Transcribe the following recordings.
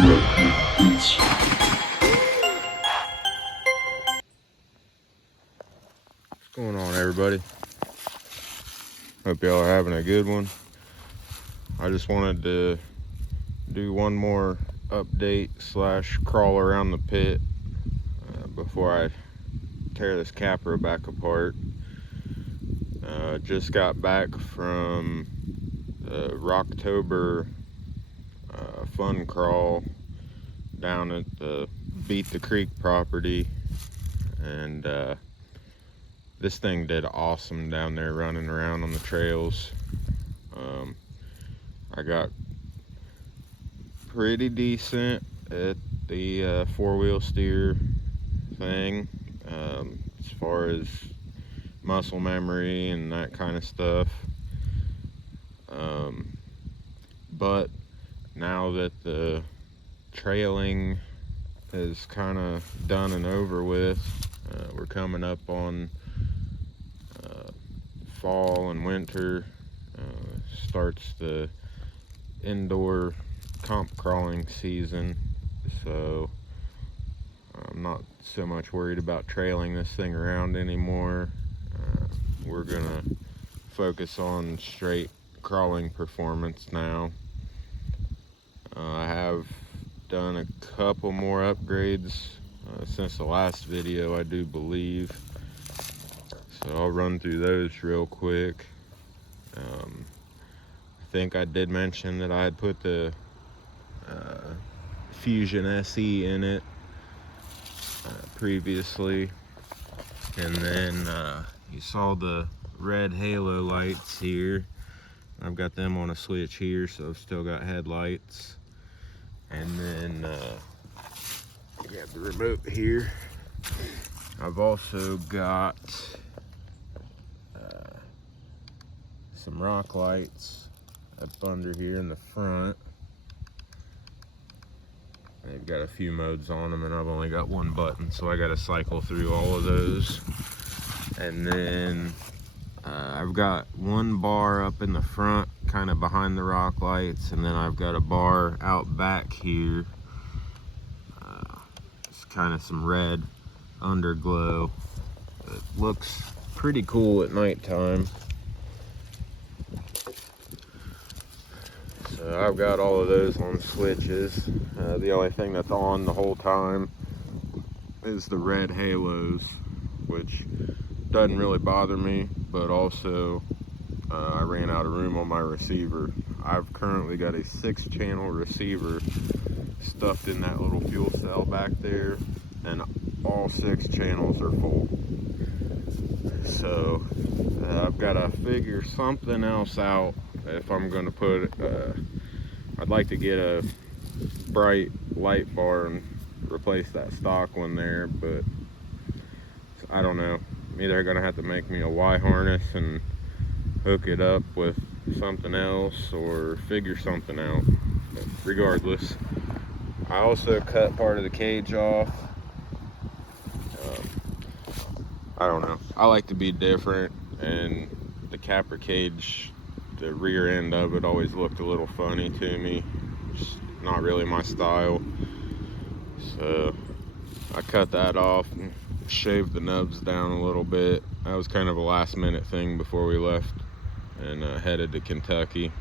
What's going on, everybody? Hope y'all are having a good one. I just wanted to do one more update / crawl around the pit before I tear this Capra back apart. Just got back from the Rocktober fun crawl down at the Beat the Creek property, and this thing did awesome down there running around on the trails. I got pretty decent at the four-wheel steer thing, as far as muscle memory and that kind of stuff. But now that the trailing is kind of done and over with, we're coming up on fall and winter. Starts the indoor comp crawling season, so I'm not so much worried about trailing this thing around anymore. We're gonna focus on straight crawling performance now. I have done a couple more upgrades since the last video, I do believe, so I'll run through those real quick. I think I did mention that I had put the Fusion SE in it previously, and then you saw the red halo lights here. I've got them on a switch here, so I've still got headlights. And then you have the remote here. I've also got some rock lights up under here in the front. They've got a few modes on them, and I've only got one button, so I got to cycle through all of those. And then I've got one bar up in the front, kind of behind the rock lights, and then I've got a bar out back here. It's kind of some red underglow. It looks pretty cool at nighttime. So I've got all of those on switches. The only thing that's on the whole time is the red halos, which doesn't really bother me, but also I ran out of room on my receiver. I've currently got a 6-channel receiver stuffed in that little fuel cell back there, and all 6 channels are full. So I've got to figure something else out if I'm going to put I'd like to get a bright light bar and replace that stock one there, but I don't know. I'm either going to have to make me a Y harness and hook it up with something else, or figure something out. But regardless, I also cut part of the cage off. I don't know. I like to be different, and the Capra cage, the rear end of it always looked a little funny to me. It's not really my style. So I cut that off and shaved the nubs down a little bit. That was kind of a last minute thing before we left and headed to Kentucky.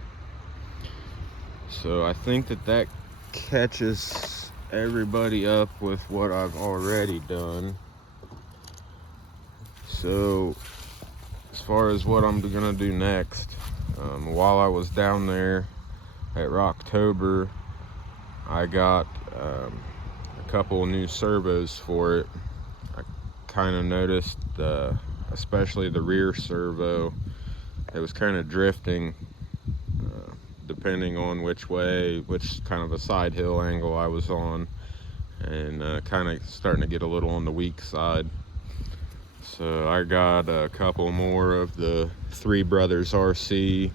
So I think that catches everybody up with what I've already done. So as far as what I'm gonna do next, while I was down there at Rocktober, I got a couple new servos for it. I kind of noticed, especially the rear servo, it was kind of drifting depending on which kind of a side hill angle I was on, and kind of starting to get a little on the weak side. So I got a couple more of the Three Brothers RC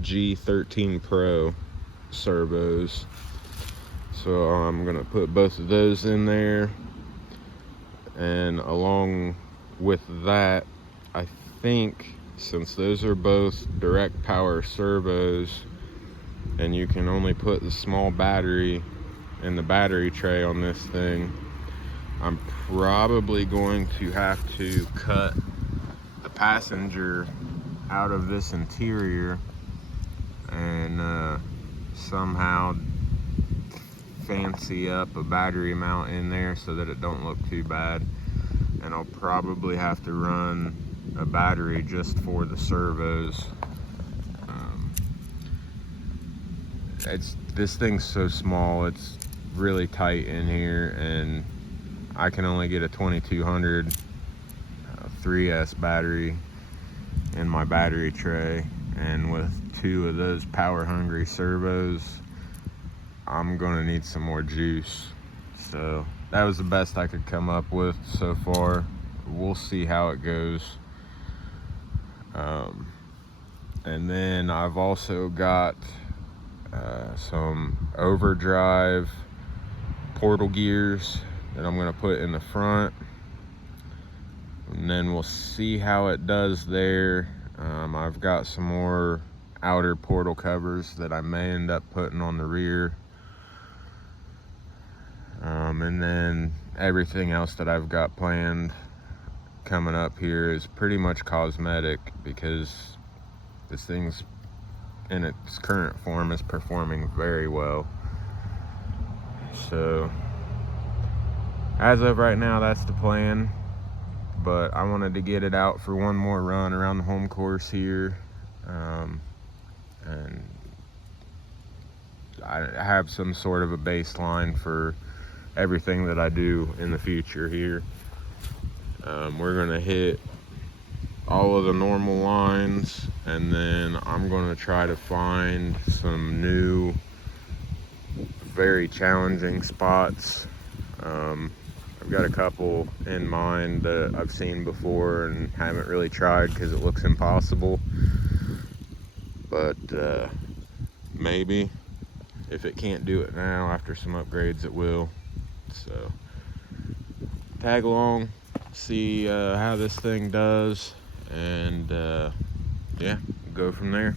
G13 Pro servos. So I'm gonna put both of those in there, and along with that, I think since those are both direct power servos and you can only put the small battery in the battery tray on this thing. I'm probably going to have to cut the passenger out of this interior and somehow fancy up a battery mount in there so that it don't look too bad. And I'll probably have to run a battery just for the servos. This thing's so small, it's really tight in here, and I can only get a 2200 3S battery in my battery tray, and with 2 of those power hungry servos, I'm gonna need some more juice. So that was the best I could come up with so far. We'll see how it goes. And then I've also got some overdrive portal gears that I'm gonna put in the front, and then we'll see how it does there. I've got some more outer portal covers that I may end up putting on the rear. And then everything else that I've got planned coming up here is pretty much cosmetic, because this thing's in its current form is performing very well. So as of right now, that's the plan, but I wanted to get it out for one more run around the home course here. And I have some sort of a baseline for everything that I do in the future here. We're gonna hit all of the normal lines, and then I'm gonna try to find some new, very challenging spots. I've got a couple in mind that I've seen before and haven't really tried because it looks impossible. But maybe if it can't do it now, after some upgrades it will. So tag along, see how this thing does, and yeah, go from there.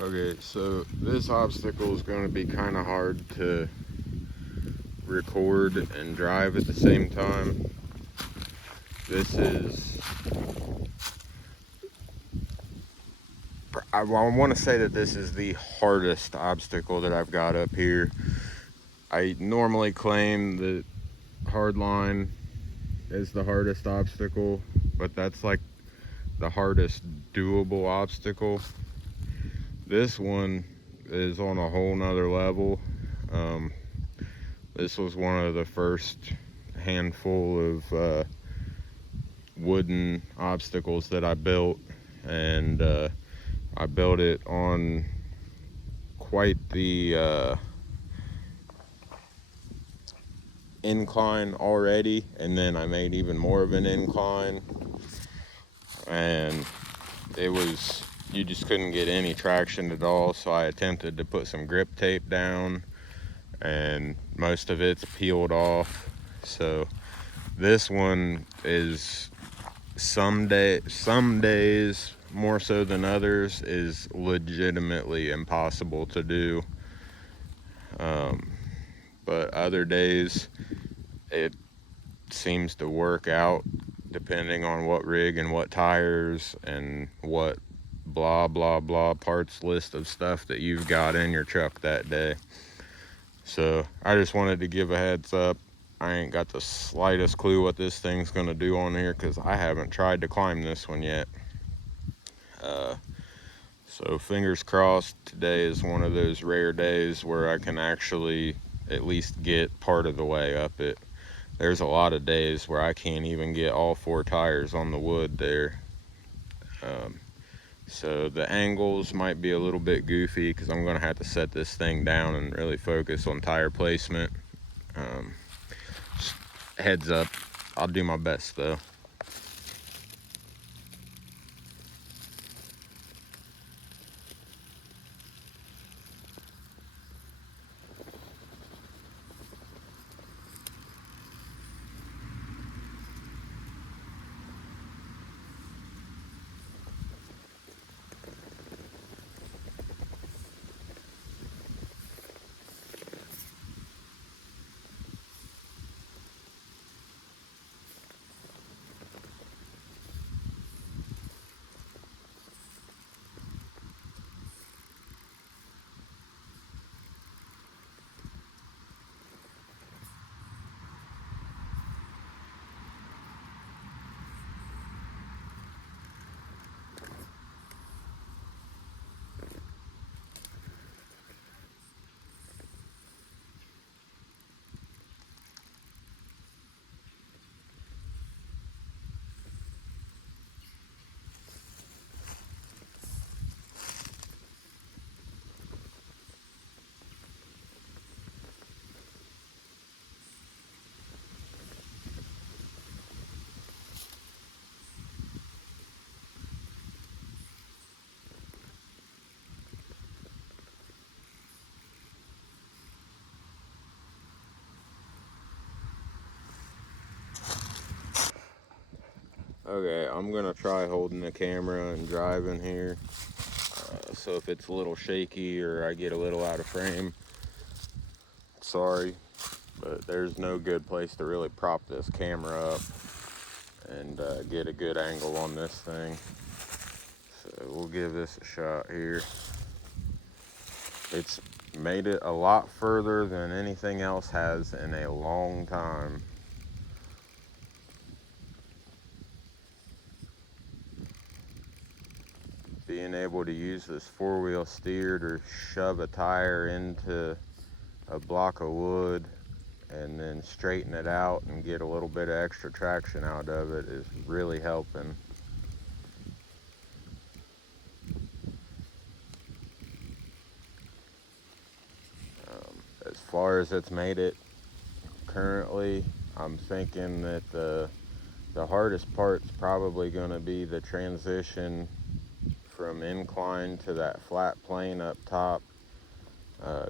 Okay, so this obstacle is going to be kind of hard to record and drive at the same time. This is, I want to say that this is the hardest obstacle that I've got up here. I normally claim that hardline is the hardest obstacle, but that's like the hardest doable obstacle. This one is on a whole nother level. This was one of the first handful of wooden obstacles that I built, and I built it on quite the incline already, and then I made even more of an incline, and it was, you just couldn't get any traction at all. So I attempted to put some grip tape down, and most of it's peeled off. So this one is some days more so than others is legitimately impossible to do, but other days it seems to work out depending on what rig and what tires and what blah blah blah parts list of stuff that you've got in your truck that day. So I just wanted to give a heads up. I ain't got the slightest clue what this thing's gonna do on here because I haven't tried to climb this one yet. So fingers crossed, today is one of those rare days where I can actually at least get part of the way up it. There's a lot of days where I can't even get all 4 tires on the wood there. So the angles might be a little bit goofy because I'm gonna have to set this thing down and really focus on tire placement. Heads up, I'll do my best though. Okay, I'm gonna try holding the camera and driving here. So if it's a little shaky or I get a little out of frame, sorry, but there's no good place to really prop this camera up and get a good angle on this thing. So we'll give this a shot here. It's made it a lot further than anything else has in a long time. Being able to use this 4-wheel steer to shove a tire into a block of wood and then straighten it out and get a little bit of extra traction out of it is really helping. As far as it's made it currently, I'm thinking that the hardest part's probably going to be the transition from incline to that flat plane up top.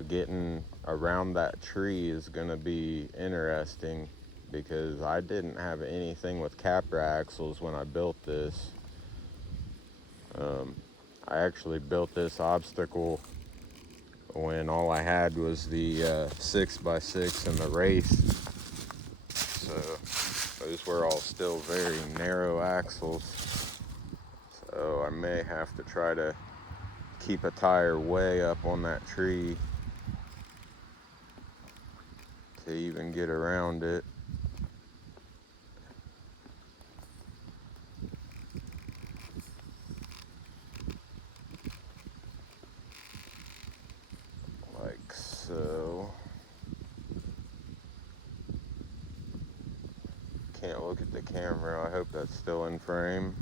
Getting around that tree is going to be interesting because I didn't have anything with Capra axles when I built this. I actually built this obstacle when all I had was the 6x6 in the race. So those were all still very narrow axles. So I may have to try to keep a tire way up on that tree to even get around it. Like so. Can't look at the camera. I hope that's still in frame.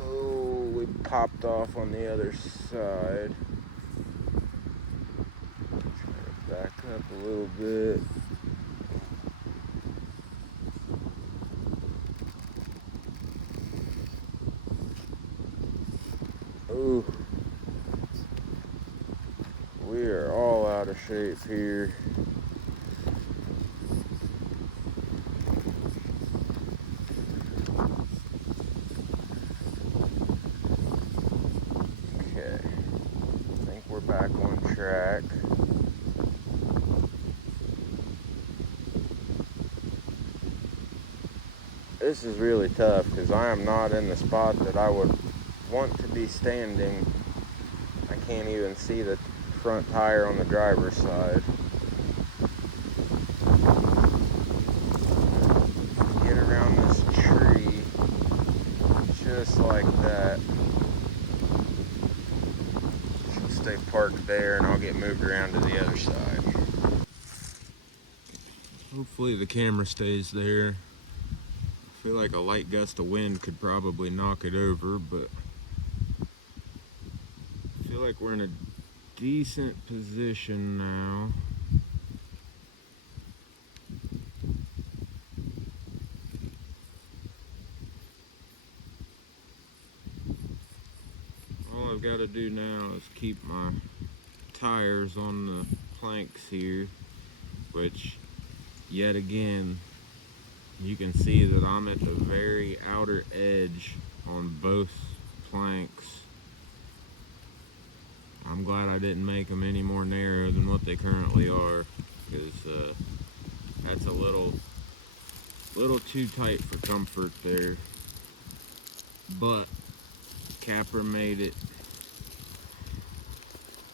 Oh, we popped off on the other side. Try to back up a little bit. Ooh. We are all out of shape here. Okay. I think we're back on track. This is really tough because I am not in the spot that I would want to be standing. I can't even see the front tire on the driver's side. Get around this tree just like that. She'll stay parked there and I'll get moved around to the other side. Hopefully the camera stays there. I feel like a light gust of wind could probably knock it over, but I feel like we're in a decent position now. All I've got to do now is keep my tires on the planks here, which yet again you can see that I'm at the very outer edge on both planks. I'm glad I didn't make them any more narrow than what they currently are, because that's a little too tight for comfort there. But Capra made it.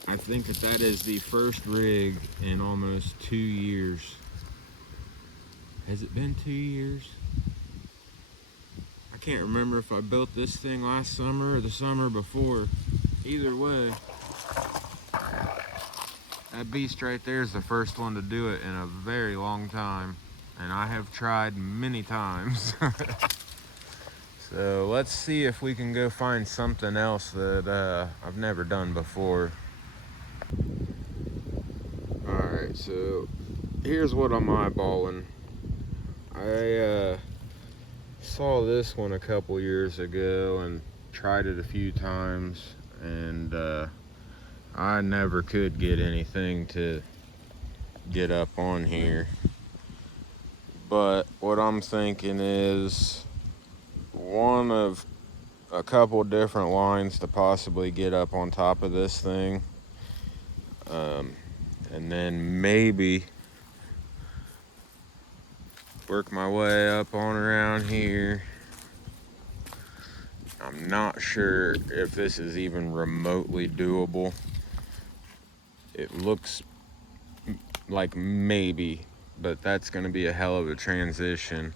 I think that is the first rig in almost 2 years. Has it been 2 years? I can't remember if I built this thing last summer or the summer before. Either way, that beast right there is the first one to do it in a very long time. And I have tried many times. So let's see if we can go find something else that I've never done before. Alright, so here's what I'm eyeballing. I saw this one a couple years ago and tried it a few times, and I never could get anything to get up on here. But what I'm thinking is one of a couple different lines to possibly get up on top of this thing, and then maybe work my way up on around here. I'm not sure if this is even remotely doable. It looks like maybe, but that's going to be a hell of a transition.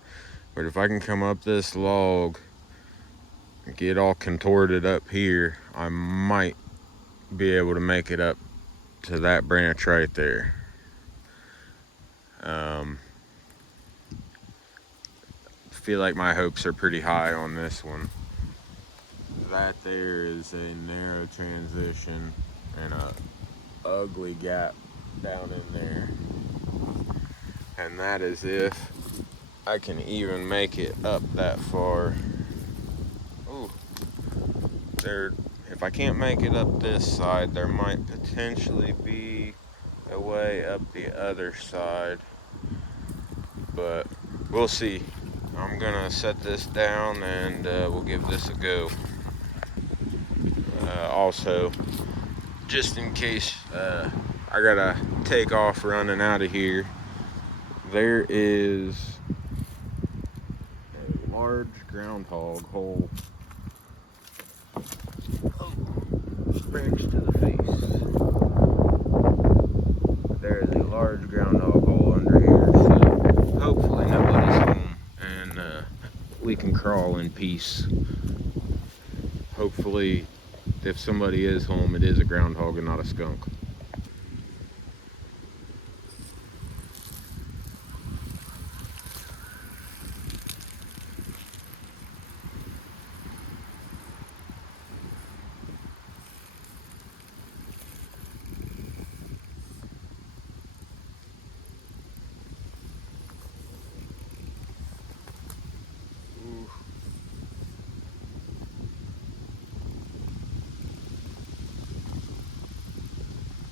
But if I can come up this log and get all contorted up here, I might be able to make it up to that branch right there. Feel like my hopes are pretty high on this one. That there is a narrow transition and a ugly gap down in there, and that is if I can even make it up that far. Ooh, if I can't make it up this side, there might potentially be a way up the other side, but we'll see. I'm gonna set this down and we'll give this a go. Also, just in case I gotta take off running out of here, there is a large groundhog hole. Oh, wrench to the face. There is a large groundhog hole under here, so hopefully nobody's home and we can crawl in peace. Hopefully, if somebody is home, it is a groundhog and not a skunk.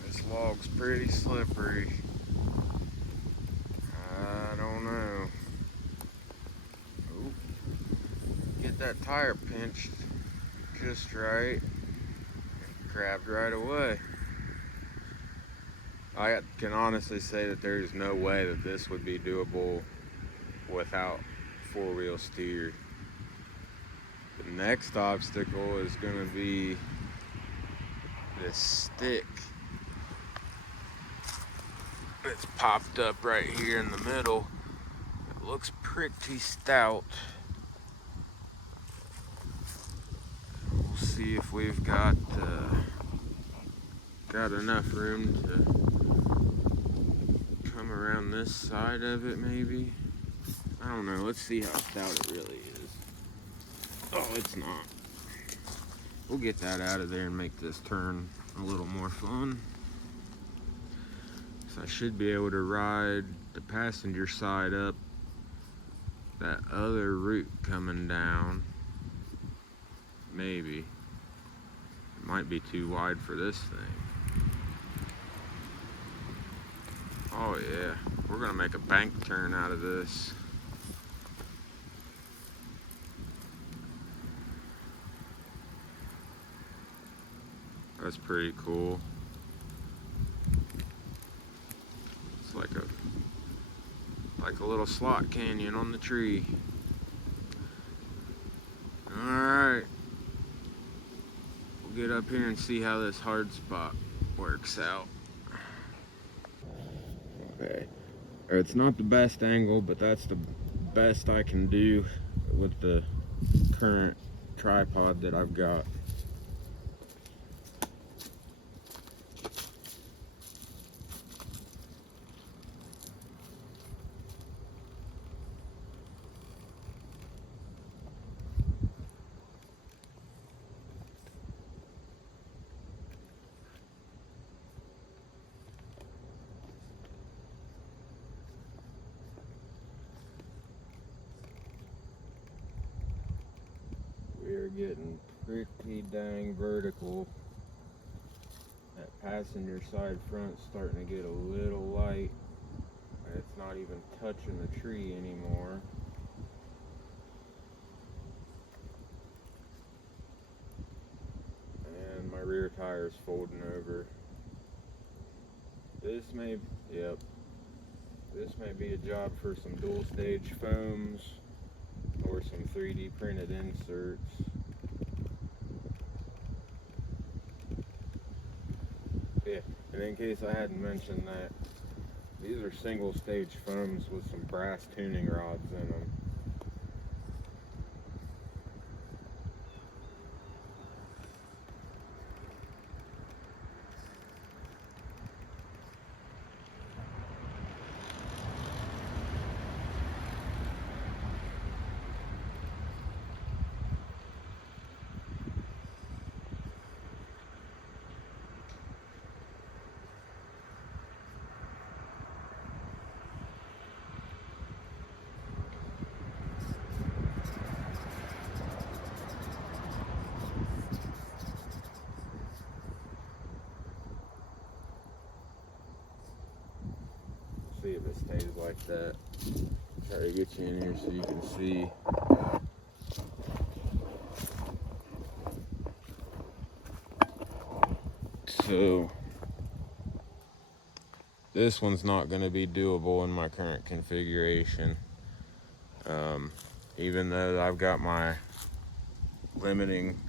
This log's pretty slippery. I don't know. Oop. Get that tire pinched just right. Grabbed right away. I can honestly say that there's no way that this would be doable without four-wheel steer. The next obstacle is going to be this stick that's popped up right here in the middle. It looks pretty stout. We'll see if we've got enough room to come around this side of it, maybe. I don't know. Let's see how stout it really is. Oh, it's not. We'll get that out of there and make this turn a little more fun. So I should be able to ride the passenger side up that other route coming down. Maybe. It might be too wide for this thing. Oh yeah, we're gonna make a bank turn out of this. That's pretty cool. It's like a little slot canyon on the tree. Alright. We'll get up here and see how this hard spot works out. Okay. It's not the best angle, but that's the best I can do with the current tripod that I've got. We're getting pretty dang vertical. That passenger side front's starting to get a little light. It's not even touching the tree anymore. And my rear tire's folding over. This may be a job for some dual stage foams or some 3D printed inserts. Yeah, and in case I hadn't mentioned that, these are single stage foams with some brass tuning rods in them. See if it stays like that. Try to get you in here so you can see. So this one's not going to be doable in my current configuration. Even though I've got my limiting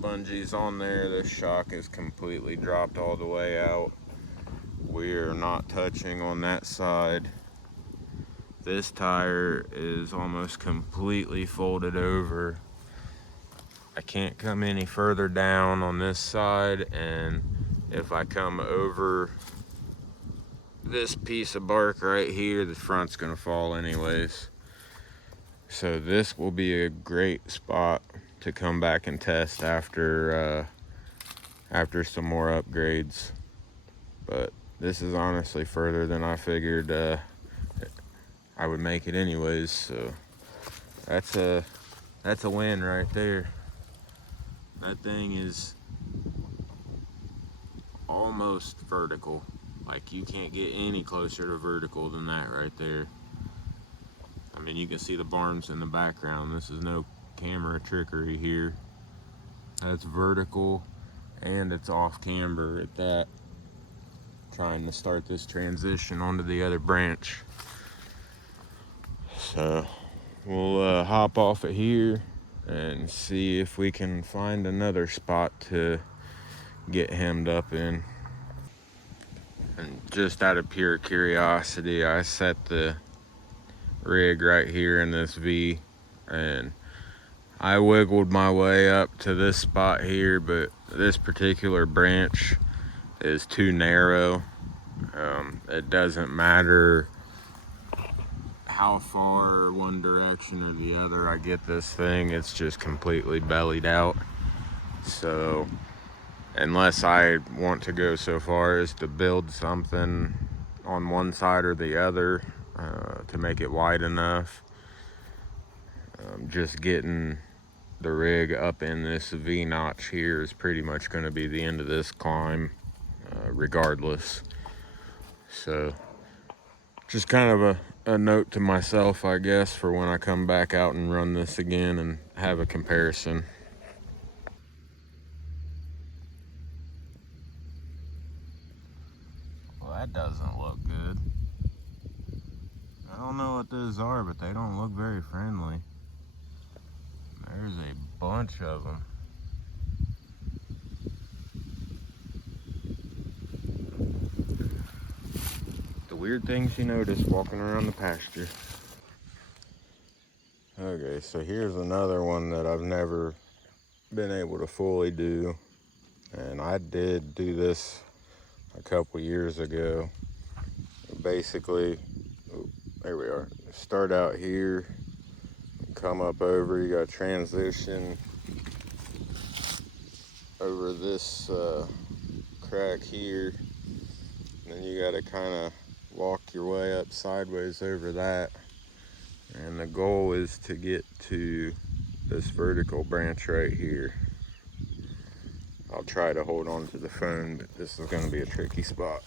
bungees on there, this shock is completely dropped all the way out. We are not touching on that side. This tire is almost completely folded over. I can't come any further down on this side, and if I come over this piece of bark right here, the front's gonna fall anyways. So this will be a great spot to come back and test after some more upgrades. But this is honestly further than I figured I would make it anyways. So that's a win right there. That thing is almost vertical. Like, you can't get any closer to vertical than that right there. I mean, you can see the barns in the background. This is no camera trickery here. That's vertical, and it's off camber at that. Trying to start this transition onto the other branch. So we'll hop off of here and see if we can find another spot to get hemmed up in. And just out of pure curiosity, I set the rig right here in this V, and I wiggled my way up to this spot here, but this particular branch is too narrow. It doesn't matter how far one direction or the other I get this thing, it's just completely bellied out. So unless I want to go so far as to build something on one side or the other to make it wide enough, just getting the rig up in this V notch here is pretty much going to be the end of this climb regardless. So just kind of a note to myself, I guess, for when I come back out and run this again and have a comparison. Well, that doesn't look good. I don't know what those are, but they don't look very friendly. There's a bunch of them. The weird things you notice walking around the pasture. Okay, so here's another one that I've never been able to fully do. And I did do this a couple years ago. Basically, there we are. Start out here, come up over, you got transition over this crack here. And then you got to kind of walk your way up sideways over that. And the goal is to get to this vertical branch right here. I'll try to hold on to the phone, but this is going to be a tricky spot.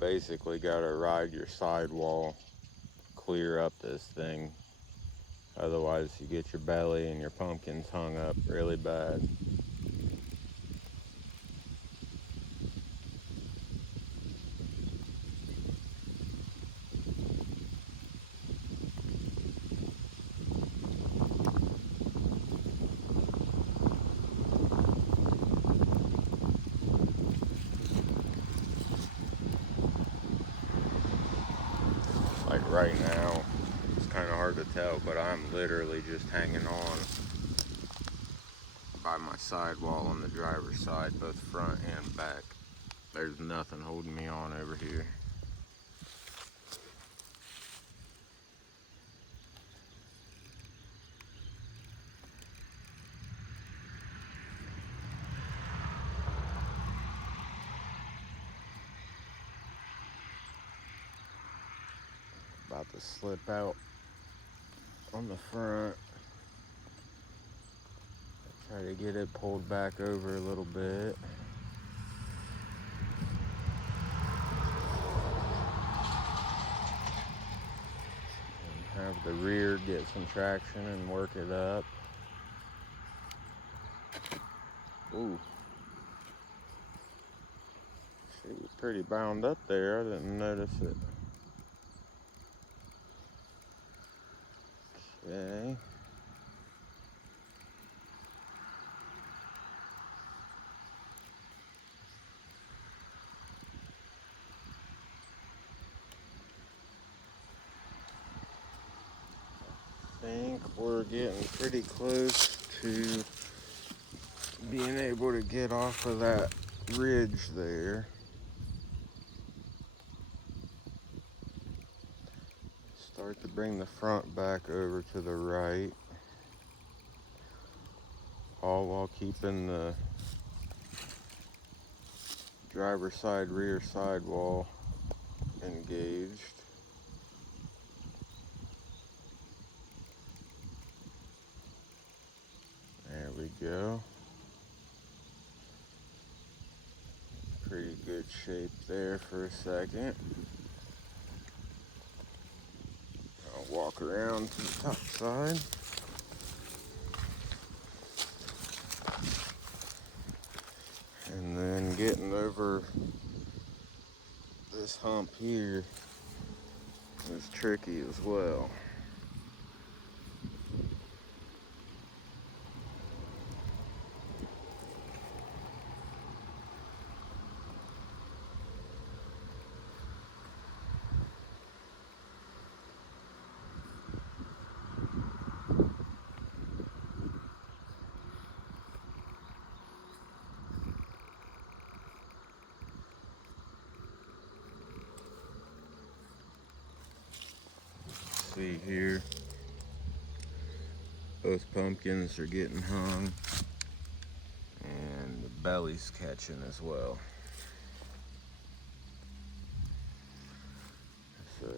Basically got to ride your sidewall clear up this thing, otherwise you get your belly and your pumpkins hung up really bad. right now. It's kind of hard to tell, but I'm literally just hanging on by my sidewall on the driver's side, both front and back. There's nothing holding me on over here. About to slip out on the front. Try to get it pulled back over a little bit. And have the rear get some traction and work it up. Ooh. She was pretty bound up there. I didn't notice it. Okay. I think we're getting pretty close to being able to get off of that ridge there. Start to bring the front back over to the right, all while keeping the driver's side rear sidewall engaged. There we go. Pretty good shape there for a second. I'll walk around to the top side. And then getting over this hump here is tricky as well. See here, both pumpkins are getting hung and the belly's catching as well. It's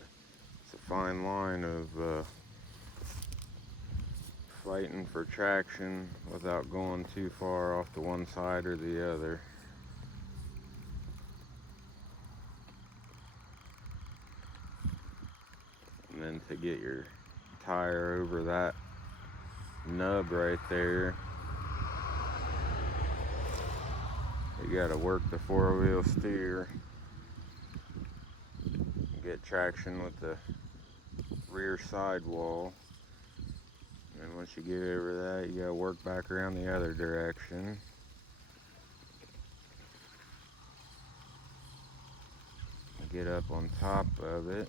a fine line of fighting for traction without going too far off to one side or the other. And then to get your tire over that nub right there, you gotta work the four-wheel steer, get traction with the rear sidewall. And once you get over that, you gotta work back around the other direction. Get up on top of it.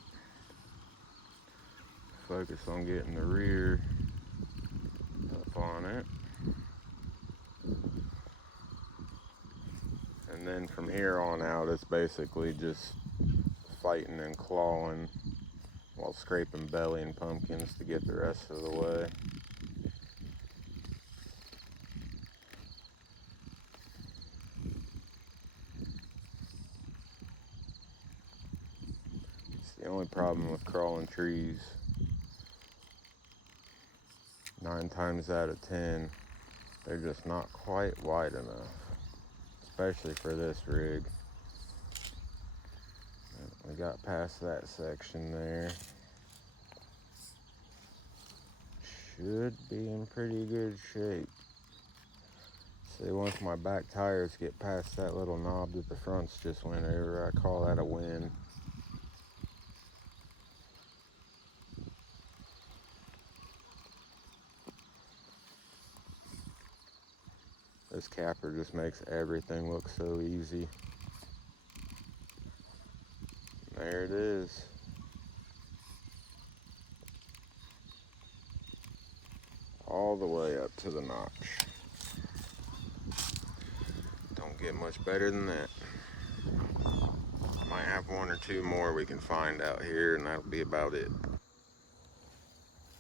Focus on getting the rear up on it. And then from here on out, it's basically just fighting and clawing while scraping belly and pumpkins to get the rest of the way. It's the only problem with crawling trees. 9 times out of 10, they're just not quite wide enough, especially for this rig. We got past that section there. Should be in pretty good shape. See, once my back tires get past that little knob that the fronts just went over, I call that a win. This Capra just makes everything look so easy. There it is. all the way up to the notch. Don't get much better than that. Might have one or two more we can find out here, and that'll be about it.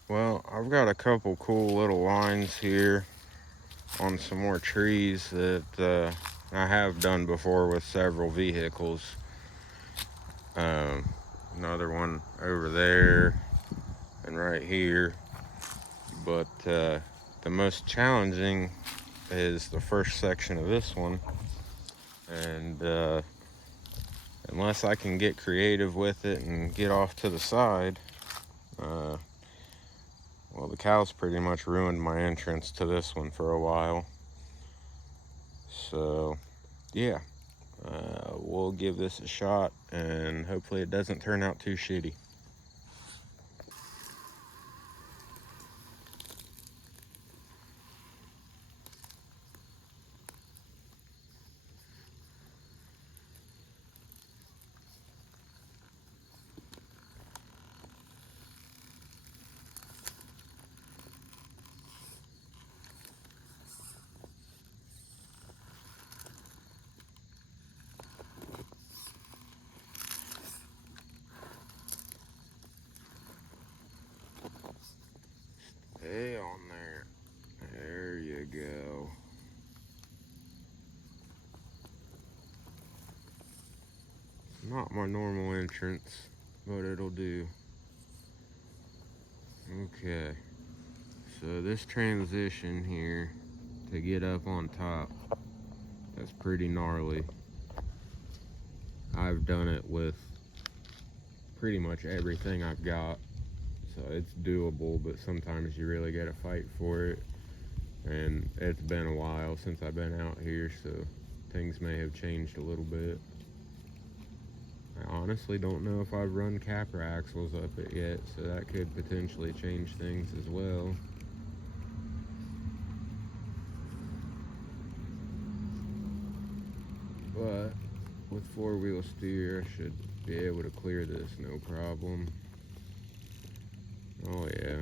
Well, I've got a couple cool little lines here on some more trees that I have done before with several vehicles. Another one over there and right here. But the most challenging is the first section of this one. And unless I can get creative with it and get off to the side, well, the cows pretty much ruined my entrance to this one for a while. So, yeah, we'll give this a shot, and hopefully it doesn't turn out too shitty. Stay on there. There you go. Not my normal entrance, but it'll do. Okay, so this transition here to get up on top, that's pretty gnarly. I've done it with pretty much everything I've got, so it's doable, but sometimes you really gotta fight for it. And it's been a while since I've been out here, so things may have changed a little bit. I honestly don't know if I've run Capra axles up it yet, so that could potentially change things as well. But with four-wheel steer, I should be able to clear this no problem. Oh yeah.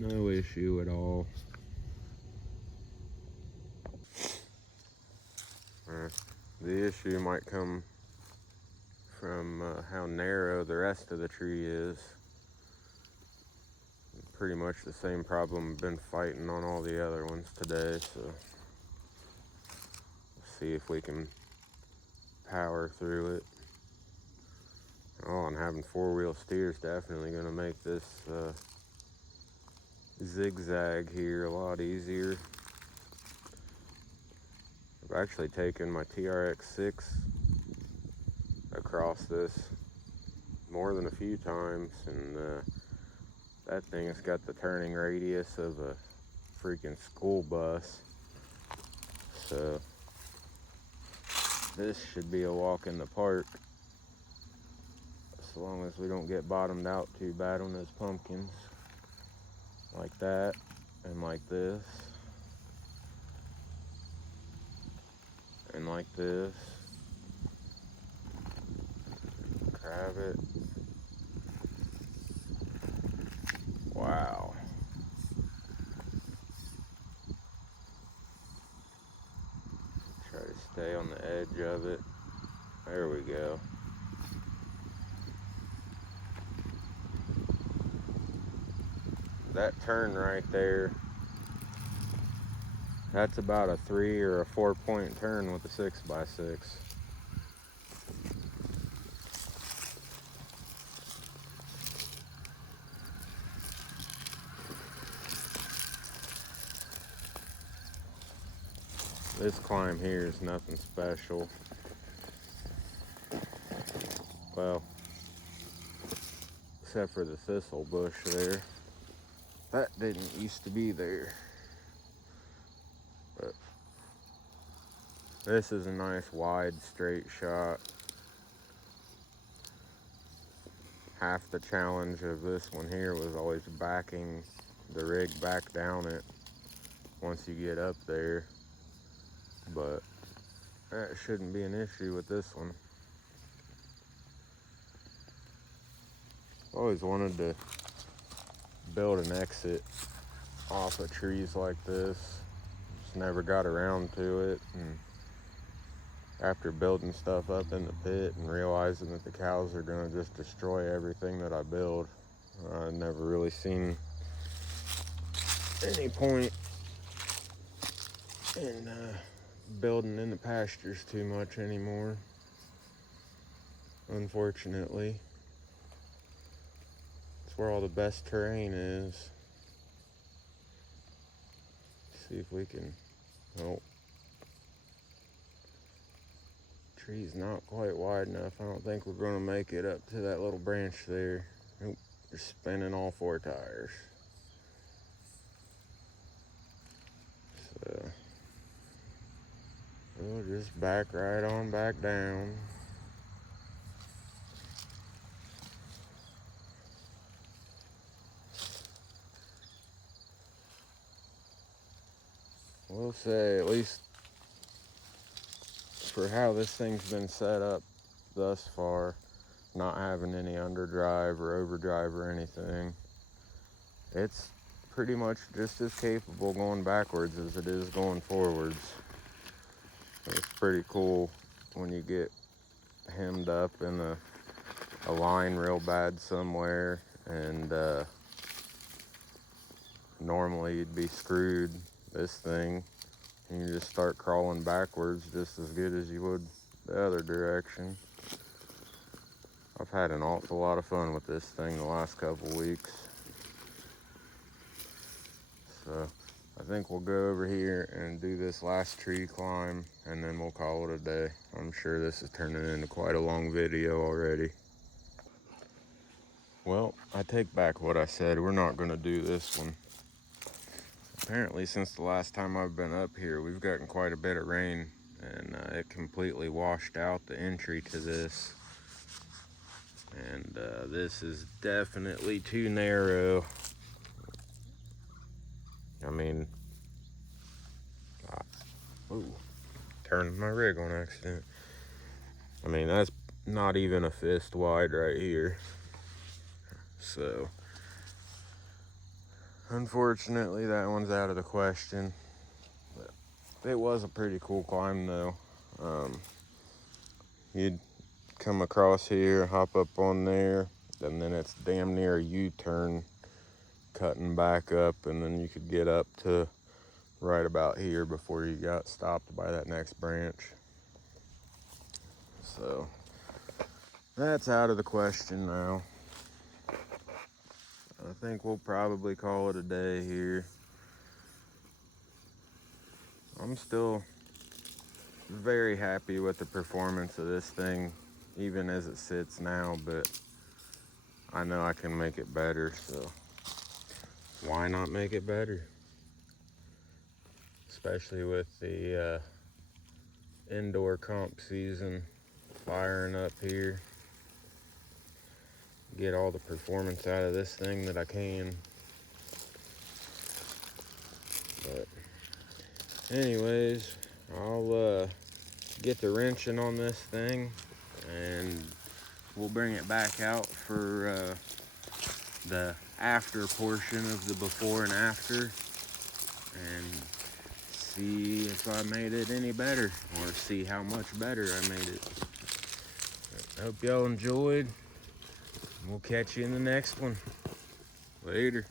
No issue at all. The issue might come from how narrow the rest of the tree is. Pretty much the same problem I've been fighting on all the other ones today, so let's see if we can power through it. Oh, and having four-wheel steer is definitely going to make this zigzag here a lot easier. I've actually taken my TRX-6 across this more than a few times, and that thing has got the turning radius of a freaking school bus. So this should be a walk in the park, as long as we don't get bottomed out too bad on those pumpkins. Like that, and like this, and like this. Grab it. Wow. Try to stay on the edge of it. There we go. That turn right there, that's about a 3 or a 4 point turn with a 6x6. This climb here is nothing special. Well, except for the thistle bush there. That didn't used to be there. But this is a nice wide straight shot. Half the challenge of this one here was always backing the rig back down it once you get up there. But that shouldn't be an issue with this one. Always wanted to build an exit off of trees like this. Just never got around to it. And after building stuff up in the pit and realizing that the cows are gonna just destroy everything that I build, I never really seen any point in building in the pastures too much anymore, unfortunately. It's where all the best terrain is. See if we can, oh, tree's not quite wide enough. I don't think we're gonna make it up to that little branch there. Nope, you're spinning all 4 tires. So we'll just back right on back down. We'll say, at least for how this thing's been set up thus far, not having any underdrive or overdrive or anything, it's pretty much just as capable going backwards as it is going forwards. It's pretty cool when you get hemmed up in a line real bad somewhere, and normally you'd be screwed. This thing, and you just start crawling backwards just as good as you would the other direction. I've had an awful lot of fun with this thing the last couple weeks. So I think we'll go over here and do this last tree climb, and then we'll call it a day. I'm sure this is turning into quite a long video already. Well, I take back what I said. We're not going to do this one. Apparently, since the last time I've been up here, we've gotten quite a bit of rain, and it completely washed out the entry to this. And this is definitely too narrow. I mean, ooh, turned my rig on accident. I mean, that's not even a fist wide right here. So, unfortunately, that one's out of the question. But it was a pretty cool climb, though. You'd come across here, hop up on there, and then it's damn near a U-turn cutting back up, and then you could get up to right about here before you got stopped by that next branch. So that's out of the question now. I think we'll probably call it a day here. I'm still very happy with the performance of this thing, even as it sits now, but I know I can make it better, so why not make it better? Especially with the indoor comp season firing up here. Get all the performance out of this thing that I can. But anyways, I'll get the wrenching on this thing, and we'll bring it back out for the after portion of the before and after, and see if I made it any better, or see how much better I made it. Hope y'all enjoyed. We'll catch you in the next one. Later.